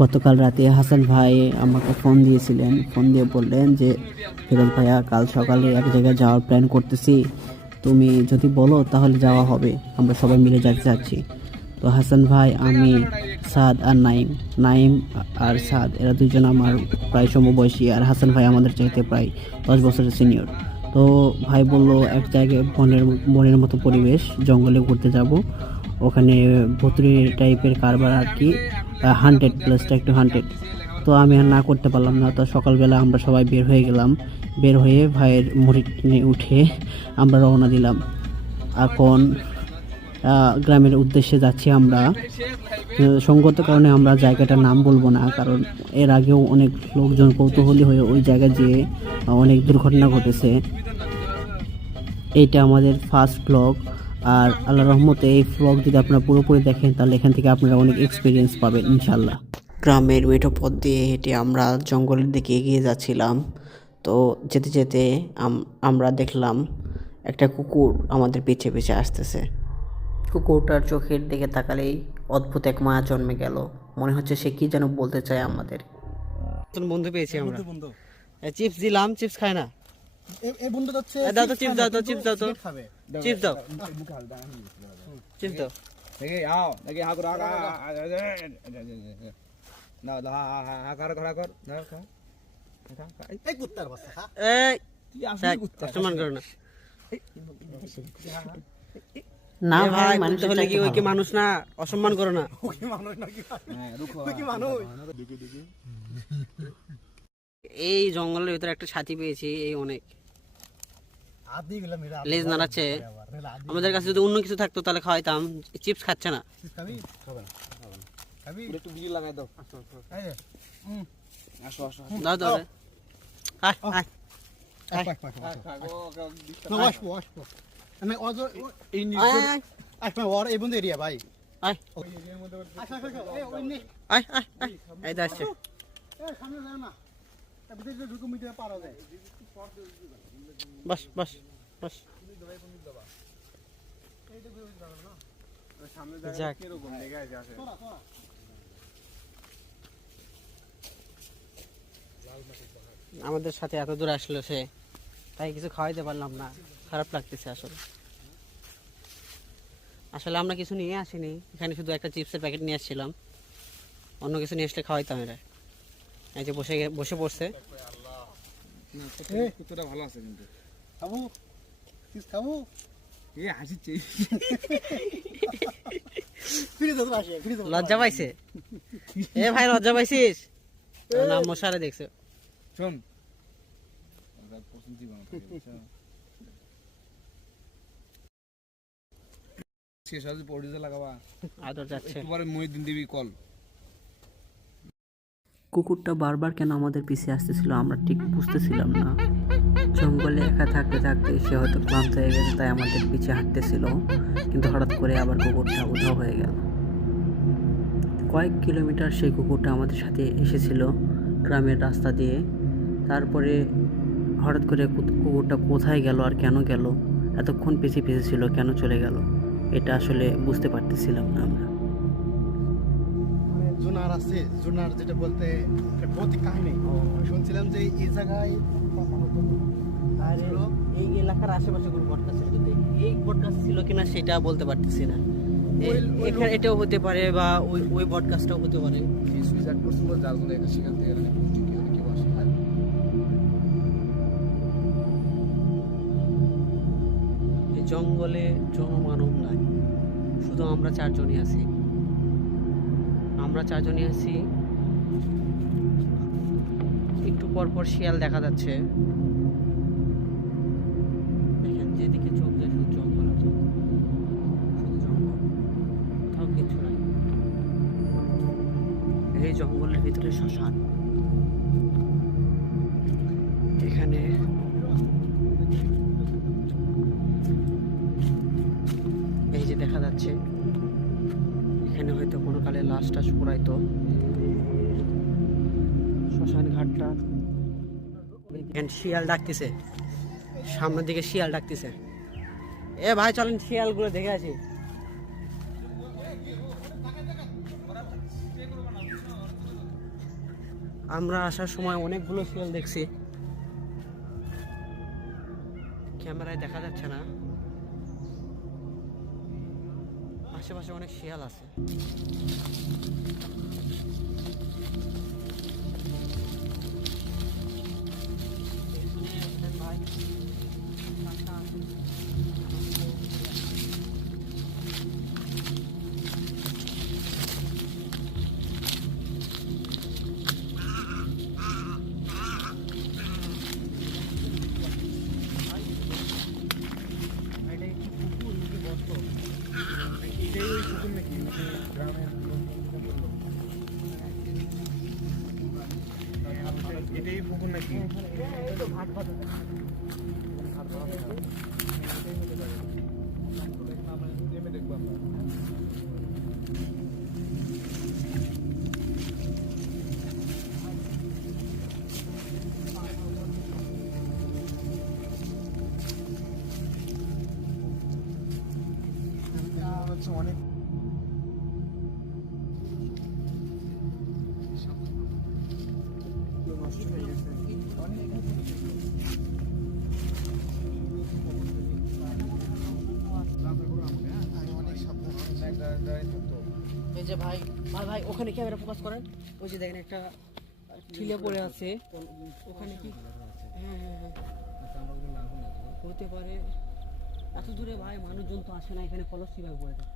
গতকাল রাতে হাসান ভাই আমাকে ফোন দিয়েছিলেন, ফোন দিয়ে বললেন যে ফিরোজ ভাইয়া কাল সকালে এক জায়গায় যাওয়ার প্ল্যান করতেছি, তুমি যদি বলো তাহলে যাওয়া হবে, আমরা সবাই মিলে যেতে চাচ্ছি। তো হাসান ভাই, আমি, সাদ আর নাইম, নাইম আর সাদ এরা দুজন আমার প্রায় সমবয়সী, আর হাসান ভাই আমাদের চাইতে প্রায় 10 বছরের সিনিয়র। তো ভাই বলল এক জায়গায় বনের মতো পরিবেশ, জঙ্গলে ঘুরতে যাব, ওখানে ভুতুড়ে টাইপের কারবার আর কি, 100+টা একটু 100। তো আমি আর না করতে পারলাম না। তো সকালবেলা আমরা সবাই বের হয়ে গেলাম, বের হয়ে ভাইয়ের মুড়ি উঠে আমরা রওনা দিলাম। এখন গ্রামের উদ্দেশ্যে যাচ্ছি আমরা। সঙ্গত কারণে আমরা জায়গাটার নাম বলবো না, কারণ এর আগেও অনেক লোকজন কৌতূহলী হয়ে ওই জায়গায় যেয়ে অনেক দুর্ঘটনা ঘটেছে। এইটা আমাদের ফার্স্ট ব্লগ, আর আল্লাহ রহমতে এই ব্লগ যদি আপনারা পুরোপুরি দেখেন তাহলে এখান থেকে আপনারা অনেক এক্সপিরিয়েন্স পাবেন ইনশাল্লাহ। গ্রামের মেঠো পথ দিয়ে হেঁটে আমরা জঙ্গলের দিকে এগিয়ে যাচ্ছিলাম। তো যেতে যেতে আমরা দেখলাম একটা কুকুর আমাদের পিছে পিছে আসতেছে। কুকুরটার চোখের দিকে তাকালেই অদ্ভুত এক মায়া জন্মে গেল, মনে হচ্ছে সে কি যেন বলতে চায় আমাদের। বন্ধু পেয়েছি আমরা, চিপস দিলাম, চিপস খায় না। এই বন্ধু যাচ্ছে, দাও তো চিপস, দাও তো চিপস, দাও তো খাবে, চিপস দাও, চিপস দাও। দেখি আও দেখি হা করে না না হা কর কর কর না খা এই কুত্তার বাচ্চা খা। এই তুই আসলে কুত্তা সম্মান করো না। না ভাই, মানতে হলে কি ওই কি মানুষ না, অসম্মান করো না। ও কি মানুষ নাকি? হ্যাঁ রুখো ও কি মানুষ? এই জঙ্গলের ভিতরে একটা ছাতি পেয়েছি, এই অনেক আদি গেলাম মেরা লেজ নাড়াচ্ছে। আমাদের কাছে যদি অন্য কিছু থাকতো তাহলে খাওয়াইতাম, চিপস খাচ্ছে না। খাবি খাবে না খাবি একটু বিড়ি লাগাই দাও এই রে আসো আসো দাও দাও রে। আয় আয় পাক পাক না ওয়াশ আমি অজো আয় আয় আই ওর এই বন্ধু এরিয়া ভাই আয় আচ্ছা এই ওইনি আয় আয় আয় এই তো আসছে। এই সামনে যাও না, তা ভিতরে ঢুকে মিটে পারা যায়। বাস বাস বাস। যাক, আমাদের সাথে এত দূর আসলো সে, তাই কিছু খাওয়াইতে পারলাম না, খারাপ লাগতেছে আসলে। আসলে আমরা কিছু নিয়ে আসিনি এখানে, শুধু একটা চিপসের প্যাকেট নিয়ে আসছিলাম, অন্য কিছু নিয়ে আসলে খাওয়াইতাম। এরা এই যে বসে পড়ছে। কুত্তাটা ভালো আছে কিন্তু খাবো চিজ খাবো এই হাসিছে ফিরে যাও আসে ফিরে যাও। লজ্জা পাইছে এ ভাই, লজ্জা পাইছিস? না মশারে দেখছো। শোন পছন্দ জীবন শেষ হলে পড়িতে লাগাবা আদর যাচ্ছে। একবারে মই দিন দিবি কল। কুকুরটা বারবার কেন আমাদের পিছিয়ে আসতেছিল আমরা ঠিক বুঝতেছিলাম না। জঙ্গলে একা থাকতে থাকতে সে হয়তো ক্লান্ত হয়ে গেছে, তাই আমাদের পিছিয়ে হাঁটতেছিল। কিন্তু হঠাৎ করে আবার কুকুরটা উধাও হয়ে গেল। কয়েক কিলোমিটার সেই কুকুরটা আমাদের সাথে এসেছিল গ্রামের রাস্তা দিয়ে। তারপরে হঠাৎ করে কুকুরটা কোথায় গেল আর কেন গেল, এতক্ষণ পিছিয়ে পিছিয়ে ছিল, কেন চলে গেল, এটা আসলে বুঝতে পারতেছিলাম না আমরা। মানে জুনার আছে, জুনার যেটা বলতে বহুত কাহিনী শুনছিলাম যে এই জায়গায় আর এই এলাকার আশেপাশে কোনো বটগাছ ছিল, কিন্তু এই বটগাছ ছিল কিনা সেটা বলতে পারতেছি না। এখানে এটাও হতে পারে বা ওই বটগাছটাও হতে পারে। সুইসাইড করছিল যার জন্য এটা সেখান থেকে এখানে কি কি বসে এই জঙ্গলে জনমানব নাই, শুধু আমরা চারজনই আছি। একটু পর পর শিয়াল দেখা যাচ্ছে। দেখেন যেদিকে চোখ যায় শুধু জঙ্গল আছে, শুধু জঙ্গল, কোথাও কিছু নাই। এই জঙ্গলের ভিতরে শ্মশান, এখানে এই যে দেখা যাচ্ছে, এখানে হয়তো কোনো কালে লাশ টাশ পোড়াইতো। শ্মশান ঘাটটা, শিয়াল ডাকতেছে, সামনের দিকে শিয়াল ডাকতেছে। এ ভাই চলেন শিয়ালগুলো দেখে আসি। আমরা আসার সময় অনেকগুলো শিয়াল দেখছি, ক্যামেরায় দেখা যাচ্ছে না। আশেপাশে অনেক শিয়াল আছে। এটাই ওই পুকুর নাকি গ্রামের এটাই পুকুর নাকি? নেমে দেখবো আমরা। অনেক নষ্ট হয়ে গেছে। আমি অনেক সাবধান থাকতো। এই যে ভাই ভাই ভাই ওখানে ক্যামেরা ফোকাস করেন। ওই যে দেখেন একটা ঠিলে পড়ে আছে ওখানে। কি হ্যাঁ হ্যাঁ হ্যাঁ হতে পারে। এত দূরে ভাই মানুষজন তো আসে না, এখানে কলস কিভাবে পড়ে থাকে।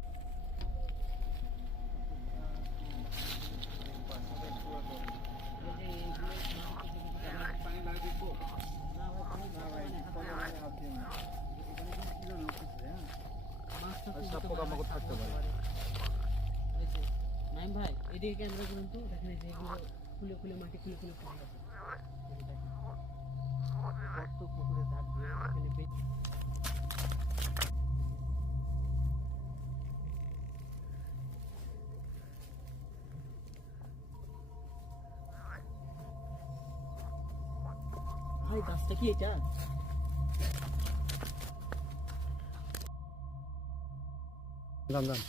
নাইম ভাই এদিকে ক্যামেরা করুন তো, দেখেন এই যে এগুলো খুলে খুলে মাটি খুলে খুলে পড়ে গেছে। কত পুকুরে থাকবে এখানে ভাই গাছটা কি এটা? দাম দাম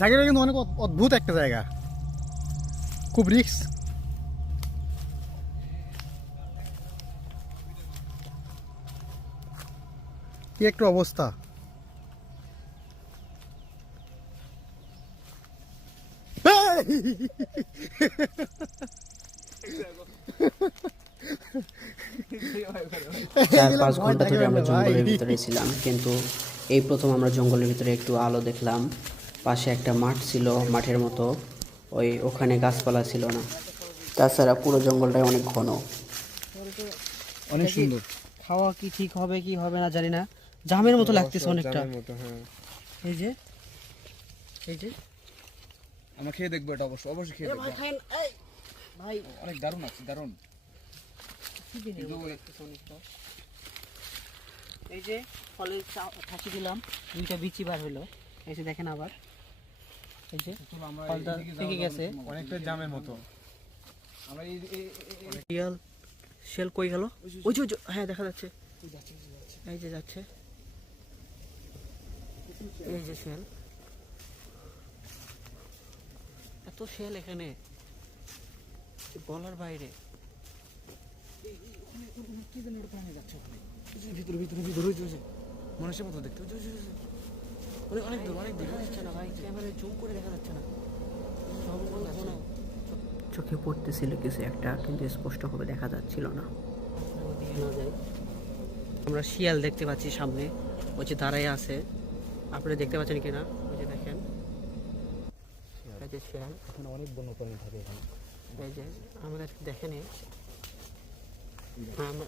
জায়গাটা কিন্তু অনেক অদ্ভুত একটা জায়গা, খুব রিস্ক। কি একটা অবস্থা। চার পাঁচ ঘন্টা ধরে আমরা জঙ্গলের ভিতরে ছিলাম, কিন্তু এই প্রথম আমরা জঙ্গলের ভিতরে একটু আলো দেখলাম। পাশে একটা মাঠ ছিল, মাঠের মতো ওখানে গাছপালা ছিল না। তাছাড়া পুরো জঙ্গলটাই অনেক ঘন, অনেক সুন্দর। খাওয়া কি ঠিক হবে কি হবে না জানি না, জামের মতো লাগতেছে অনেকটা। হ্যাঁ এই যে এই যে আমরা খেয়ে দেখবো এটা, অবশ্যই খেয়ে দেখবো। ভাই খাইন, এই ভাই অনেক দারুণ আছে, দারুণ। কি দিনের মতো লাগতেছে অনেকটা। এই যে ফলে থাকি দিলাম, দুইটা বিচি বার হলো। এই যে দেখেন আবার এই যে ফলটা থেকে গেছে অনেকটা জামের মতো। আমরা রিয়াল শেল কই গেল? ওই যে হ্যাঁ দেখা যাচ্ছে, এই যে যাচ্ছে, এই যে শেল। এত শেল এখানে বলার বাইরে। কি যেন একটা প্রাণী যাচ্ছে ওখানে, ভিতরে ভিতরে ভিতরে মানুষের মতো দেখতে। অনেক দূর দেখা যাচ্ছে না ভাই, ক্যামেরায় জুম করে দেখা যাচ্ছে না। চোখে পড়তেছিল কিছু একটা, কিন্তু স্পষ্টভাবে দেখা যাচ্ছিল না। আমরা শিয়াল দেখতে পাচ্ছি সামনে, ওই যে দাঁড়ায় আছে। আপনারা দেখতে পাচ্ছেন কিনা? ওই যে দেখেন, এই যে শিয়াল। এখানে অনেক বন্যপ্রাণী থাকে এখানে। এই যে আমাদের দেখেনি, আমরা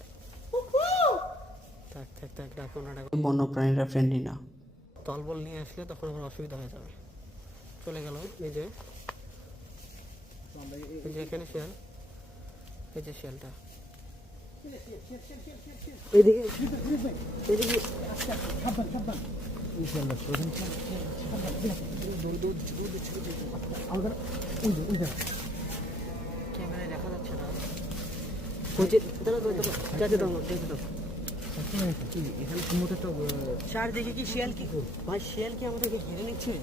থাক ডাকো না ডাকো। বন্যপ্রাণীরা ফ্রেন্ডলি না, দলবল নিয়ে আসলে তখন আমার অসুবিধা হয়ে যাবে। চলে গেল এই যে এখানে শিয়াল, এই যে শিয়ালটা এদিকে এদিকে ক্যামেরায় দেখা যাচ্ছে না। এখানে সম্ভবত একটা চারদিকে কি শিয়াল কি ভাই, শিয়াল কি আমাদেরকে ঘিরে নিচ্ছে?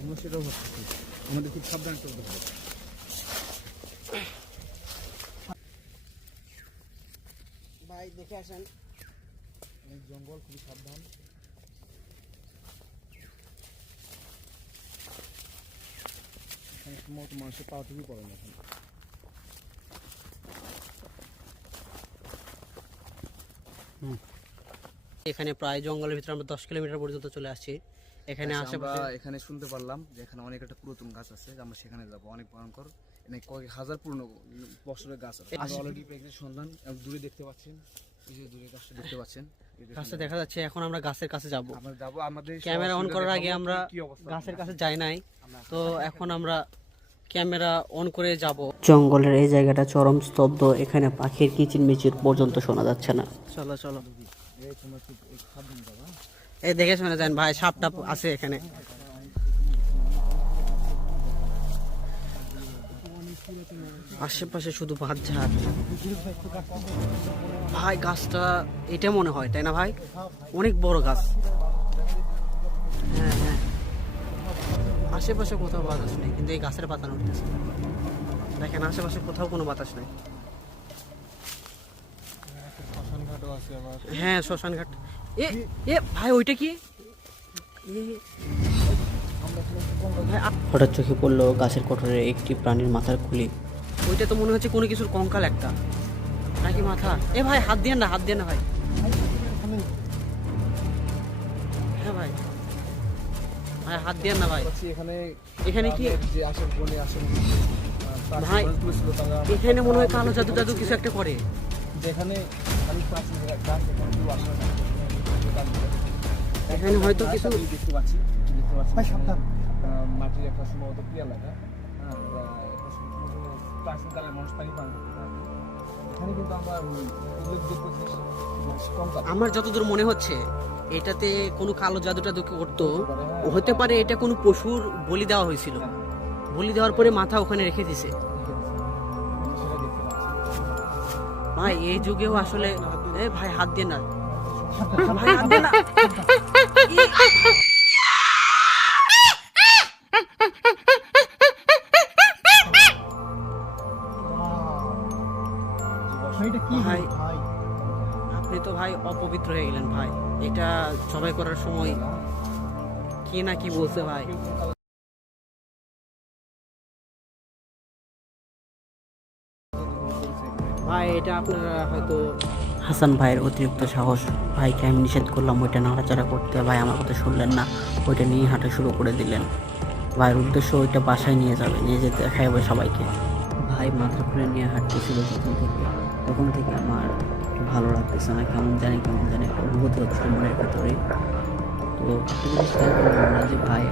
আমরা সেটাও ভাবতেছি, আমাদের খুব সাবধানে চলতে হবে। ভাই দেখে আসেন। অনেক জঙ্গল, খুবই সাবধান। এখানে সম্ভবত মানুষের পা টুপি পড়ে না এখন। এখানে প্রায় জঙ্গলের ভিতরে আমরা 10 কিলোমিটার পর্যন্ত চলে আসছি। এখানে আচ্ছা, আমরা আশেপাশে এখানে শুনতে পারলাম যে এখানে অনেক একটা পুরাতন গাছ আছে, আমরা সেখানে যাব। অনেক ভয়ঙ্কর, এখানে কয়েক হাজার পুরনো বছরের গাছ আছে। আমরা অলরেডি পেয়েছি সন্ধান, দূরে দেখতে পাচ্ছেন, এই যে দূরে গাছটা দেখতে পাচ্ছেন, গাছটা দেখা যাচ্ছে। এখন আমরা গাছের কাছে যাব। আমরা যাব, আমাদের ক্যামেরা অন করার আগে আমরা কি অবস্থা গাছের কাছে যাই নাই, তো এখন আমরা ক্যামেরা অন করে যাব। জঙ্গলের এই জায়গাটা চরম স্তব্ধ, এখানে পাখির কিচিরমিচির পর্যন্ত শোনা যাচ্ছে না। চলো চলো, এই তোমার কি এই সাবধান যাবা। এই দেখে শুনে যান ভাই, সাপ টাপ আছে এখানে। আশেপাশে শুধু বাঁধঝাড়। ভাই গাছটা এটা মনে হয়, তাই না ভাই? অনেক বড় গাছ। হ্যাঁ হ্যাঁ, আশেপাশে কোথাও বাতাস নেই, কিন্তু এই গাছের পাতা নড়তেছে। দেখেন আশেপাশে কোথাও কোনো বাতাস নেই। শ্মশান ঘাটও আছে আবার। হ্যাঁ শ্মশান ঘাট। এ এ ভাই ওইটা কি? হঠাৎ চোখে পড়লো গাছের কোটরে একটি প্রাণীর মাথার খুলি। ওইটা তো মনে হচ্ছে কোনো কিছুর কঙ্কাল একটা, নাকি মাথা? এ ভাই হাত দিয়ে না, হাত দিয়ে না ভাই। হ্যাঁ ভাই, ভাই হাত দিয়ে না ভাই। এখানে এখানে কি যে আসে বনে আসে ভাই, এখানে মনে হয় কালো জাদু টাদু কিছু একটা করে। যেখানে আমি প্রাচীন গাছ এখানে কেউ আসে না, এখানে হয়তো কিছু দেখতে পাচ্ছি ভাই সাবধান। মাটির একটা সম্ভবত ক্রিয়া লাগা। প্রাচীনকালের মানুষ পানি পান করতে পারে। এখানে কিন্তু আমরা উল্লেখযোগ্য জিনিস কঙ্কাল। আমার যতদূর মনে হচ্ছে এটাতে কোনো কালো জাদু টাদু করতো, হতে পারে এটা কোনো পশুর বলি দেওয়া হয়েছিল, বলি দেওয়ার পরে মাথা ওখানে রেখে দিছে। সেটা দেখতে পাচ্ছি। ভাই এই যুগেও আসলে এ ভাই হাত দিয়ে না, ভাই হাত দিয়ে না। এটা কি ভাই, ভাই? আপনি তো ভাই অপবিত্র হয়ে গেলেন ভাই। এটা সবাই করার সময় কি না কি বলছে ভাই। ভাই এটা আপনারা হয়তো হাসান ভাইয়ের অতিরিক্ত সাহস। ভাইকে আমি নিষেধ করলাম ওইটা নাড়াচাড়া করতে, ভাই আমার কথা শুনলেন না, ওইটা নিয়ে হাঁটা শুরু করে দিলেন। ভাইয়ের উদ্দেশ্য ওইটা বাসায় নিয়ে যাবে, নিয়ে যেতে দেখাবে সবাইকে। ভাই মাথা খুলে নিয়ে হাঁটতেছিল তখন থেকে আমার ভালো লাগতেছে না, কেমন জানি একটা অনুভূতি হচ্ছে মনের ভেতরে। তো একটা জিনিস খেয়াল করলাম আমরা যে ভাই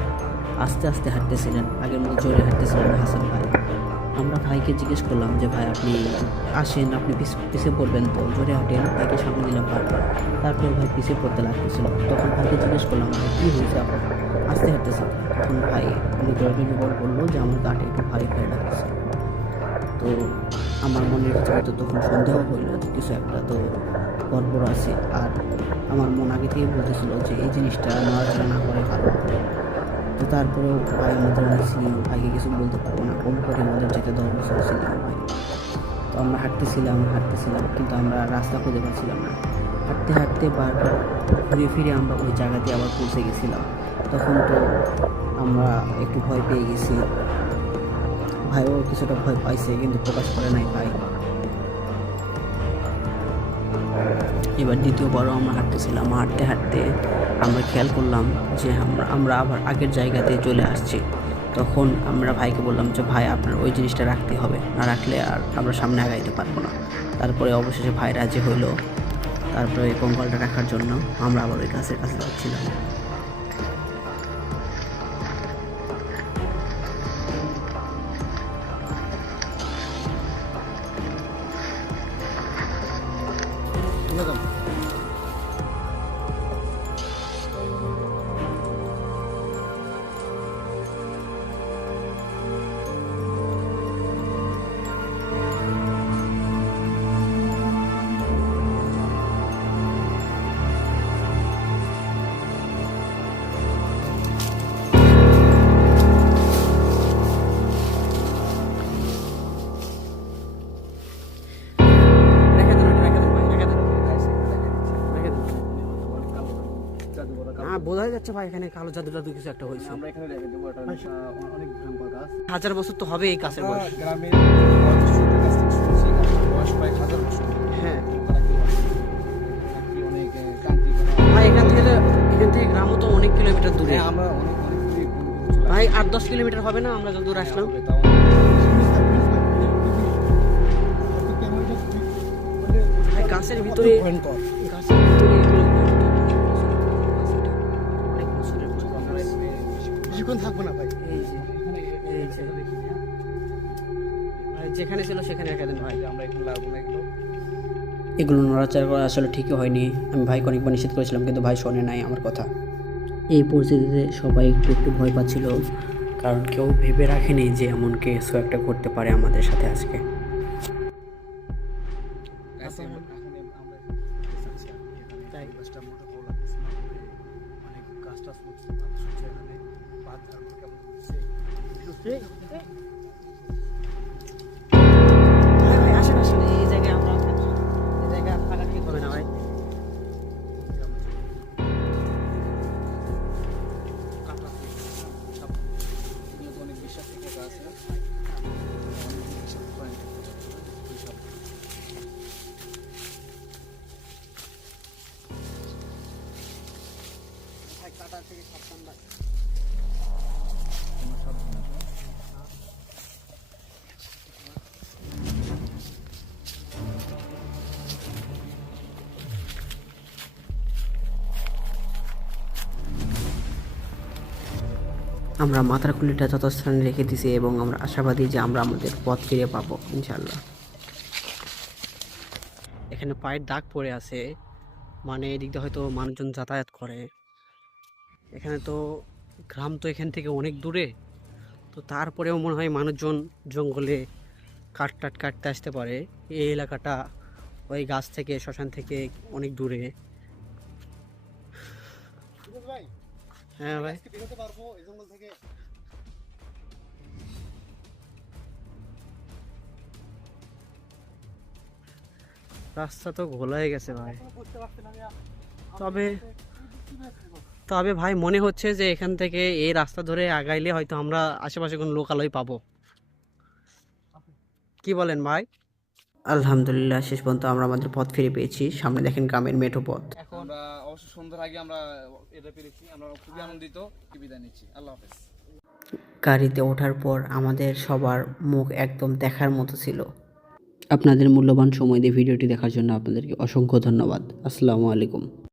আস্তে আস্তে হাঁটতেছিলেন, আগের মতো জোরে হাঁটতেছিলেন হাসান ভাই। আমরা ভাইকে জিজ্ঞেস করলাম যে ভাই আপনি আসেন, আপনি পিছিয়ে পড়বেন তো, জোরে হাঁটেন। ভাইকে সামনে দিলাম বারবার, তারপরে ভাই পিছিয়ে পড়তে লাগতেছিল। তখন ভাইকে জিজ্ঞেস করলাম ভাই কী হয়েছে, আপনার আস্তে হাঁটতেছেন? তখন ভাই উনি জোরে বললো যে আমার গাটে একটু ভারী ভারী লাগতেছে। তো আমার মনের ভিতরে তো তখন সন্দেহ হইল যে কিছু একটা তো গড়বড় আছে। আর আমার মন আগে থেকে বলতেছিল যে এই জিনিসটা নড়াচড়া না করে ভালো। তো তারপরেও ভাই আমাদের অনেক সিনিয়র, ভাইকে কিছু বলতে পারবো না, কম করে আমাদের যেতে 10 বছর সিনিয়র ভাই। তো আমরা হাঁটতেছিলাম কিন্তু আমরা রাস্তা খুঁজে পাচ্ছিলাম না। হাঁটতে হাঁটতে বারবার ঘুরে ফিরে আমরা ওই জায়গাতে আবার পৌঁছে গেছিলাম। তখন তো আমরা একটু ভয় পেয়ে গেছি, ভাইও কিছুটা ভয় পাইছে কিন্তু প্রকাশ করে নাই ভাই। এবার দ্বিতীয়বারও আমরা হাঁটতেছিলাম, হাঁটতে হাঁটতে আমরা খেয়াল করলাম যে আমরা আবার আগের জায়গাতে চলে আসছি। তখন আমরা ভাইকে বললাম যে ভাই আপনার ওই জিনিসটা রাখতে হবে, না রাখলে আর আমরা সামনে আগাইতে পারবো না। তারপরে অবশেষে ভাই রাজি হইলো, তারপরে ওই কঙ্কালটা রাখার জন্য আমরা আবার ওই গাছের কাছে যাচ্ছিলাম। চলে যান। রেখে দেন, রেখে দেন ভাই, রেখে দেন, রেখে দেন। বোঝা যাচ্ছে ভাই এখানে কালো জাদু টাদু কিছু একটা হয়েছে। আমরা এখানে রেখে দেবো, এটা অনেক ভয়ঙ্কর গাছ। 1000 বছর তো হবে এই গাছের বয়স। আমরা গ্রামের বয়োজ্যেষ্ঠদের কাছ থেকে শুনছি গাছের বয়স প্রায় 1000 বছর। হ্যাঁ তারা কি বলে? নাকি অনেক তান্ত্রিক ভাই, এখান থেকে গ্রামও তো অনেক কিলোমিটার দূরে। আমরা অনেক দূরে ঘুরে ভাই 8-10 কিলোমিটার হবে না আমরা যত দূর আসলাম? ভাই গাছের ভিতরে, ভয়ঙ্কর। গাছের ভিতরে এগুলো অনেক বছরের পুরনো। বেশিক্ষণ থাকবো না ভাই। এই যে, এই যে। ভাই যেখানে ছিল সেখানে রেখে দেন ভাই। আমরা এখানে লাগবো না এগুলো। এগুলো নড়াচড়া করা আসলে ঠিকই হয়নি। আমি ভাইকে অনেকবার নিষেধ করেছিলাম কিন্তু ভাই শোনে নাই আমার কথা। এই পরিস্থিতিতে সবাই একটু একটু ভয় পাচ্ছিল, কারণ কেউ ভেবে রাখেনি যে এমন কিছু একটা করতে পারে আমাদের সাথে আজকে। তাই গাছটা মোটা ভালো লাগতেছে না, অনেক গাছ টাছ উঠছে, বাতাস হচ্ছে এখানে, বাদ ধারণ কেমন হচ্ছে। ভাই ভাই আসেন আসেন, এই জায়গায় আমরা এই জায়গায় থাকা ঠিক হবে না ভাই। কাটা সব এগুলো তো অনেক বিশ্বাস থেকে গাছ আছে, অনেক বিশ্বাস প্রাণী থেকে এইসব। ভাই কাটা থেকে সাবধান ভাই। তোমার সব আমরা মাথার খুলিটা যথাস্থানে রেখে দিছি এবং আমরা আশাবাদী যে আমরা আমাদের পথ ফিরে পাবো ইনশাল্লাহ। এখানে পায়ের দাগ পড়ে আছে, মানে এদিক দিয়ে হয়তো মানুষজন যাতায়াত করে। এখানে তো গ্রাম তো এখান থেকে অনেক দূরে, তো তারপরেও মনে হয় মানুষজন জঙ্গলে কাঠ টাট কাটতে আসতে পারে। এই এলাকাটা ওই গাছ থেকে, শ্মশান থেকে অনেক দূরে। ভাই হ্যাঁ ভাই, আজকে বেরোতে পারবো এই জঙ্গল থেকে? রাস্তা তো ঘোলাই গেছে ভাই। বুঝতে পারছি না তবে তবে ভাই মনে হচ্ছে যে এখান থেকে এই রাস্তা ধরে আগাইলে হয়তো আমরা আশেপাশে কোনো লোকালয় পাবো। কি বলেন ভাই? আলহামদুলিল্লাহ শেষ পর্যন্ত আমরা আমাদের পথ ফিরে পেয়েছি। সামনে দেখেন গ্রামের মেঠো পথ। এখন আমরা অবশ্য সন্ধ্যার আগে আমরা এটা পেরেছি, আমরা খুবই আনন্দিত। কি বিদায় নিচ্ছি, আল্লাহ হাফেজ। গাড়িতে ওঠার পর আমাদের সবার মুখ একদম দেখার মতো ছিল। আপনাদের মূল্যবান সময় দিয়ে ভিডিওটি দেখার জন্য আপনাদেরকে অসংখ্য ধন্যবাদ। আসসালামু আলাইকুম।